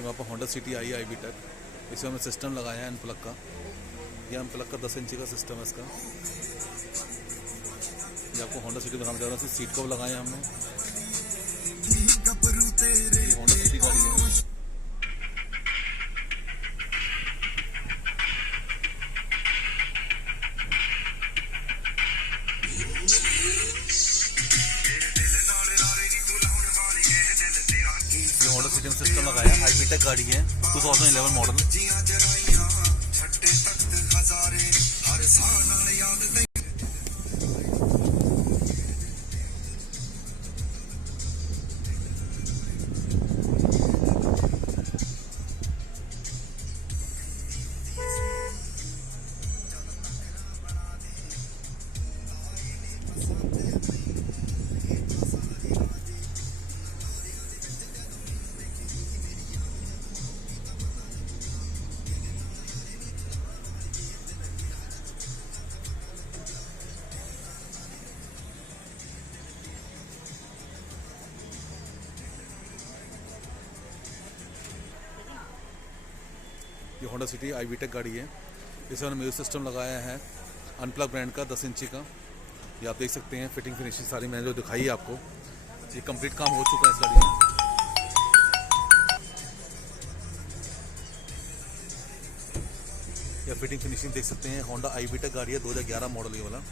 वहाँ पर Honda city आई है IB टेक। इसमें हमने सिस्टम लगाया है अनप्लग का। यह अनप्लग का 10 इंची का सिस्टम है इसका। ये आपको होंडा सिटी बनाना चाह रहा है। सीट कवर लगाए हैं हमने। होंडा सिटी गाड़ी है। ये होंडा सिटी में सिस्टम लगाया है। IB टेक गाड़ी है, 2011 मॉडल। ये होंडा सिटी IB टेक गाड़ी है। इसमें हमने म्यूजिक सिस्टम लगाया है अनप्लग ब्रांड का 10 इंची का। ये आप देख सकते हैं। फिटिंग फिनिशिंग सारी मैंने जो दिखाई है आपको, ये कंप्लीट काम हो चुका है इस गाड़ी में। या फिटिंग फिनिशिंग देख सकते हैं। होंडा IB टेक गाड़ी है, 2011 मॉडल ये वाला।